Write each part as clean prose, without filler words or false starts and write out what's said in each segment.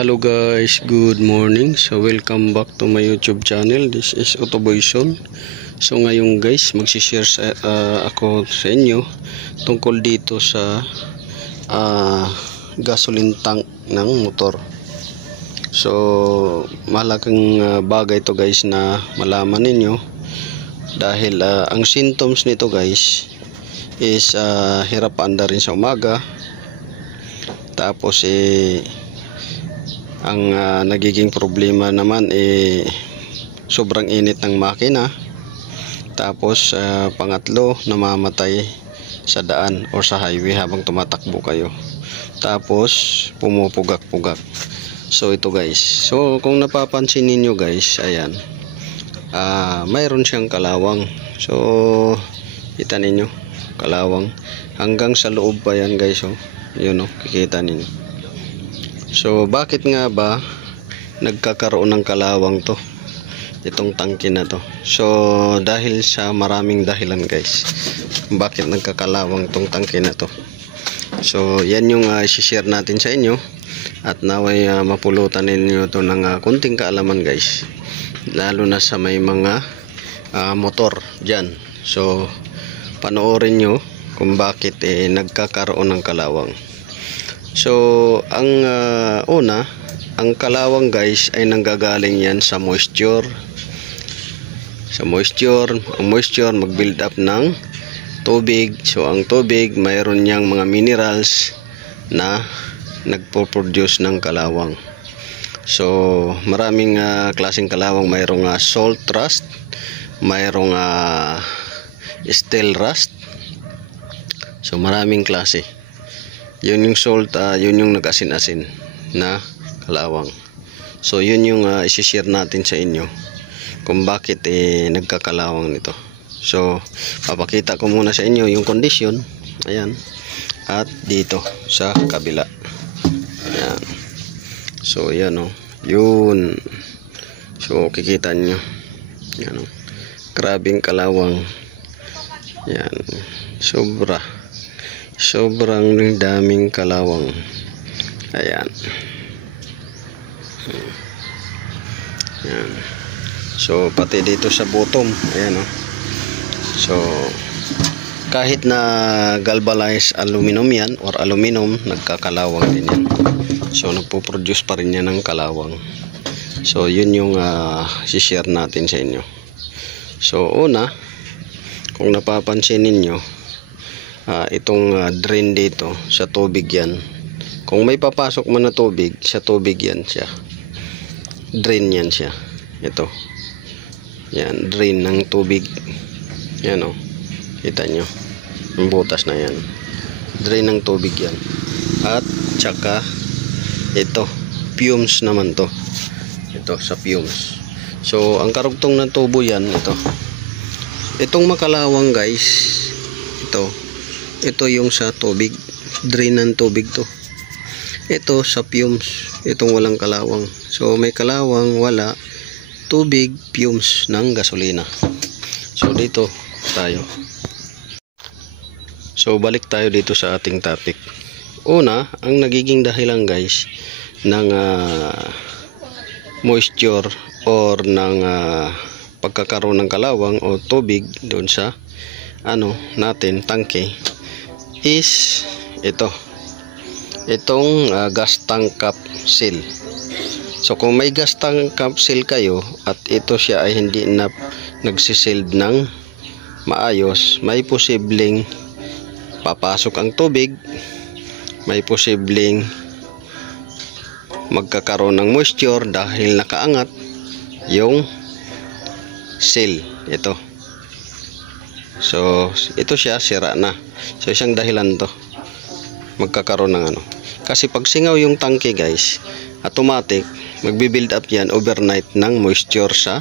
Hello guys, good morning. So welcome back to my YouTube channel. This is Autoboyson. So ngayon guys, magsishare ako sa inyo tungkol dito sa gasoline tank ng motor. So malaking bagay to guys na malaman ninyo dahil ang symptoms nito guys is hirap paanda rin sa umaga. Tapos ang nagiging problema naman sobrang init ng makina. Tapos pangatlo, namamatay sa daan o sa highway habang tumatakbo kayo. Tapos pumupugak-pugak. So ito guys, so kung napapansin niyo guys, ayan, mayroon siyang kalawang. So kita ninyo, kalawang hanggang sa loob pa yan guys. Oh, yun, oh, kikita ninyo. So bakit nga ba nagkakaroon ng kalawang to, itong tangke na to? So dahil sa maraming dahilan guys bakit nagkakalawang tong tangke na to. So yan yung i-share natin sa inyo at naway mapulutan ninyo to ng kunting kaalaman guys, lalo na sa may mga motor dyan. So panoorin nyo kung bakit nagkakaroon ng kalawang. So ang una, ang kalawang guys ay nanggagaling yan sa moisture. Ang moisture mag-build up ng tubig. So ang tubig mayroon niyang mga minerals na nagpo-produce ng kalawang. So maraming klaseng kalawang. Mayroong salt rust, mayroong steel rust. So maraming klase. Yun yung salt, yun yung nag-asin-asin na kalawang. So yun yung isi-share natin sa inyo kung bakit nagkakalawang nito. So papakita ko muna sa inyo yung condition, ayan, at dito sa kabila, ayan. So yan, oh, yun. So kikita nyo, yan, oh, grabing kalawang, yan, sobrang daming kalawang, ayan. Ayan. So pati dito sa bottom, ayan, oh. So kahit na galvanized aluminum yan or aluminum, nagkakalawang din yan. So nagpo-produce pa rin yan ng kalawang. So yun yung si-share natin sa inyo. So una, kung napapansin ninyo, itong drain dito sa tubig yan, kung may papasok man na tubig, sa tubig yan siya, drain yan siya. Ito yan, drain ng tubig yan, oh, kita nyo yung butas na yan, drain ng tubig yan. At tsaka ito fumes naman to, ito sa fumes. So ang karugtong ng tubo yan, itong makalawang guys, ito yung sa tubig, drain ng tubig to. Ito sa fumes, itong walang kalawang. So may kalawang, wala, tubig, fumes ng gasolina. So dito tayo. So balik tayo dito sa ating topic. Una, ang nagiging dahilan guys ng moisture or ng pagkakaroon ng kalawang o tubig doon sa natin tangke is itong gas tank cap seal. So kung may gas tank cap seal kayo at ito siya ay hindi na nagsisild ng maayos, may posibleng papasok ang tubig, may posibleng magkakaroon ng moisture dahil nakaangat yung seal. Ito, so ito siya, sira na. So isang dahilan to magkakaroon ng kasi pag singaw yung tangke guys, automatic magbi-build up yan overnight ng moisture sa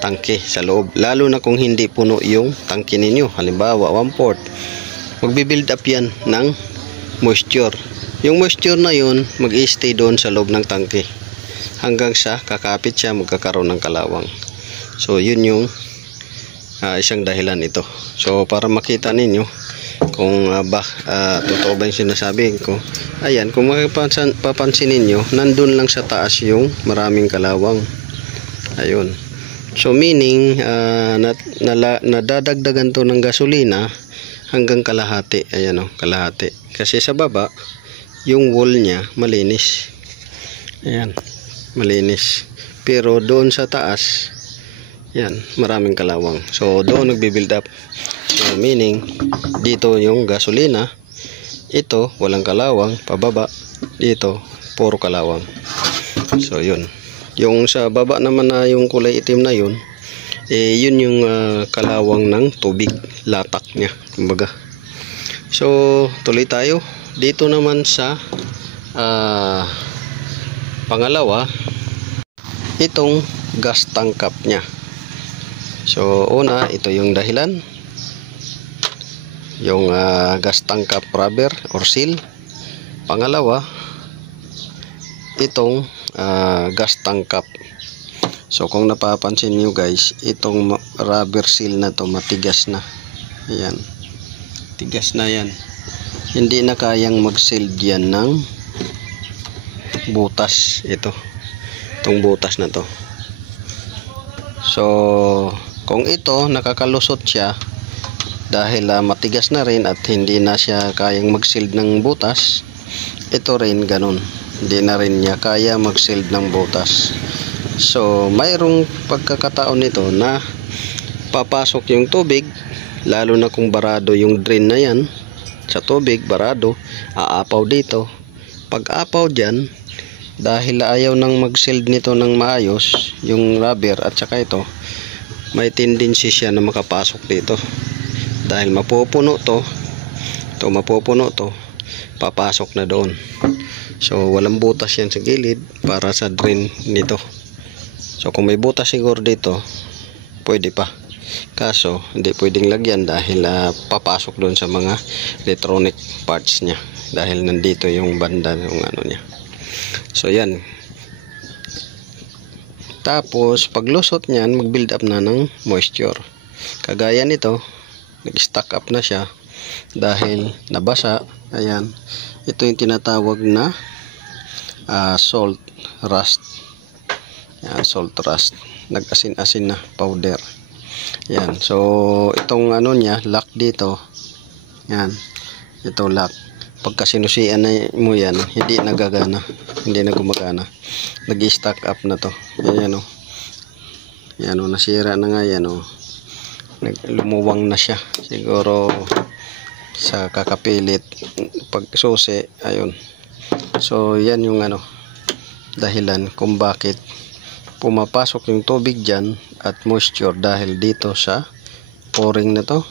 tangke sa loob, lalo na kung hindi puno yung tangke ninyo, halimbawa 1/4, magbi-build up yan ng moisture. Yung moisture na yun mag-i-stay doon sa loob ng tangke hanggang sa kakapit siya, magkakaroon ng kalawang. So yun yung isang dahilan ito. So para makita ninyo, kung totoo ba yung sinasabi ko. Ayan, kung papansin ninyo, nandun lang sa taas yung maraming kalawang. Ayun. So meaning nadadagdagan to ng gasolina hanggang kalahati. Ayan o, kalahati. Kasi sa baba, yung wall niya malinis. Ayan, malinis. Pero doon sa taas, yan, maraming kalawang. So doon nagbi-build up. So meaning, dito yung gasolina, ito walang kalawang, pababa, dito puro kalawang. So yun. Yung sa baba naman na yung kulay itim na yun, yun yung kalawang ng tubig, latak niya, kumbaga. So tuloy tayo. Dito naman sa pangalawa, itong gas tank cap niya. So una, ito yung dahilan, yung gas tank cap rubber or seal. Pangalawa, itong gas tank cap. So kung napapansin nyo guys, itong rubber seal na to matigas na. Ayan, tigas na yan. Hindi na kayang mag-sealed yan ng butas. Itong butas na to. So kung ito nakakalusot siya dahil matigas na rin at hindi na siya kayang mag-sealed ng butas, ito rin ganun, hindi na rin niya kaya mag-sealed ng butas. So mayroong pagkakataon nito na papasok yung tubig, lalo na kung barado yung drain na yan sa tubig, barado, aapaw dito. Pag apaw dyan, dahil ayaw nang mag-sealed nito ng maayos yung rubber at saka ito, may tendency siya na makapasok dito. Dahil mapupuno to, papasok na doon. So walang butas yan sa gilid para sa drain nito. So kung may butas siguro dito, pwede pa. Kaso hindi pwedeng lagyan dahil papasok doon sa mga electronic parts niya, dahil nandito yung banda yung ano niya. So yan. Tapos paglusot niyan, mag-build up na ng moisture. Kagaya nito, nag-stack up na siya dahil nabasa. Ayan, ito yung tinatawag na salt rust. Yan, salt rust, nag-asin-asin na powder. Yan, so itong ano niya, lock dito, yan, ito lock. Pagka sinusian na mo yan, hindi nagagana, hindi na gumagana, nag-stack up na to. Yan o, yan o, nasira na nga yan o, lumuwang na siya siguro sa kakapilit pag susi. Ayun, so yan yung ano, dahilan kung bakit pumapasok yung tubig dyan at moisture, dahil dito sa pouring na to,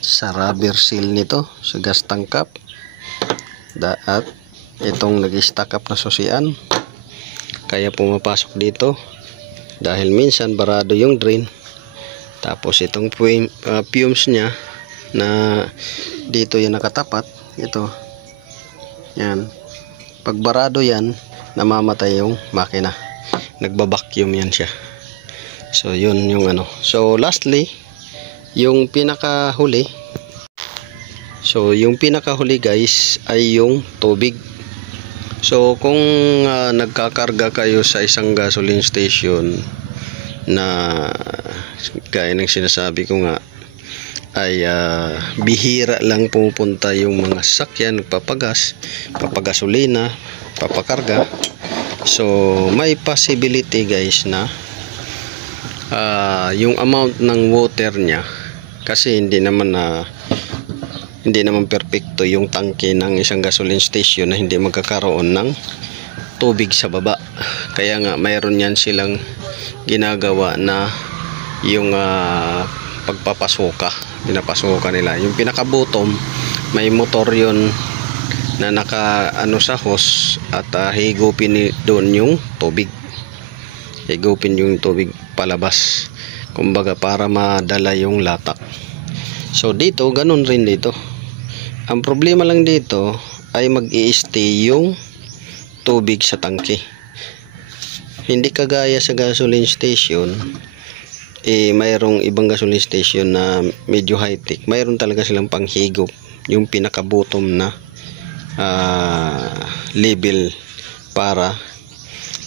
sa rubber seal nito, sa gas tank cap, at itong nag-stack up na susian, kaya pumapasok dito dahil minsan barado yung drain. Tapos itong fumes nya na dito yung nakatapat, ito yan, pag barado yan, namamatay yung makina, nagbabacuum yan siya. So yun yung ano. So lastly, yung pinakahuli, guys ay yung tubig. So kung nagkakarga kayo sa isang gasoline station na gaya ng sinasabi ko nga, ay bihira lang pupunta yung mga sasakyan, papagasolina, papakarga. So may possibility guys na yung amount ng water niya, kasi hindi naman perfecto yung tangke ng isang gasoline station na hindi magkakaroon ng tubig sa baba. Kaya nga mayroon yan silang ginagawa na yung pinapasuka nila. Yung pinaka-bottom, may motor yun na naka sa hose, at higupin doon yung tubig. Higupin yung tubig palabas, kumbaga para madala yung latak. So dito, ganun rin dito. Ang problema lang dito ay mag-i-stay yung tubig sa tangke. Hindi kagaya sa gasoline station, mayroong ibang gasoline station na medyo high-tech. Mayroon talaga silang panghigop, yung pinaka-bottom na level para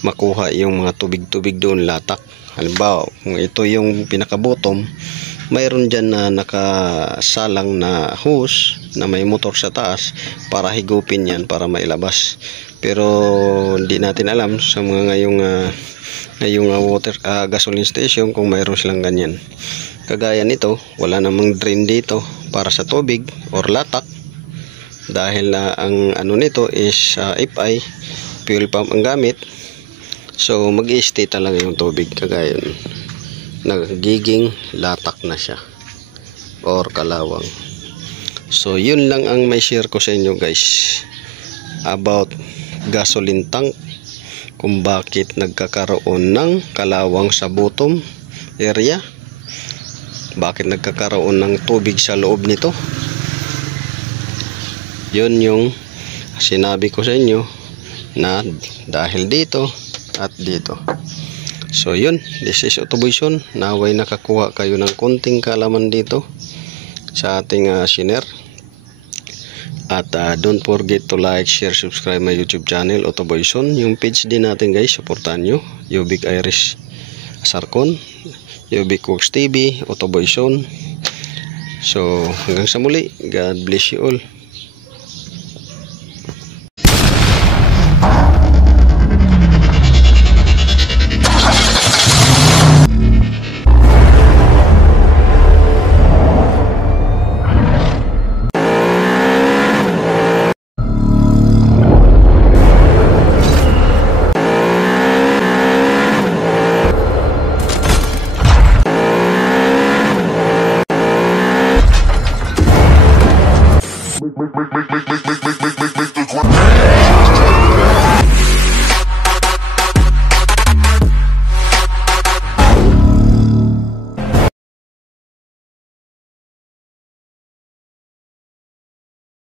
makuha yung mga tubig-tubig doon, latak. Halimbawa, kung ito yung pinaka-bottom, mayroon dyan na nakasalang na hose na may motor sa taas para higupin yan para mailabas. Pero hindi natin alam sa mga ngayong gasoline station kung mayroon silang ganyan. Kagaya nito, wala namang drain dito para sa tubig or latak, dahil ang ano nito is FI, fuel pump ang gamit. So mag-i-stay talaga yung tubig, kagaya nagiging latak na siya or kalawang. So yun lang ang may share ko sa inyo guys about gasoline tank, kung bakit nagkakaroon ng kalawang sa bottom area, bakit nagkakaroon ng tubig sa loob nito. Yun yung sinabi ko sa inyo na dahil dito at dito. So yun, this is Otoboy Son. Naway nakakuha kayo ng konting kaalaman dito sa ating share. At don't forget to like, share, subscribe my YouTube channel Otoboy Son. Yung page din natin guys, supportan nyo. Yubik Irish Sarcon, Yubik Works TV, Otoboy Son. So hanggang sa muli, God bless you all. Make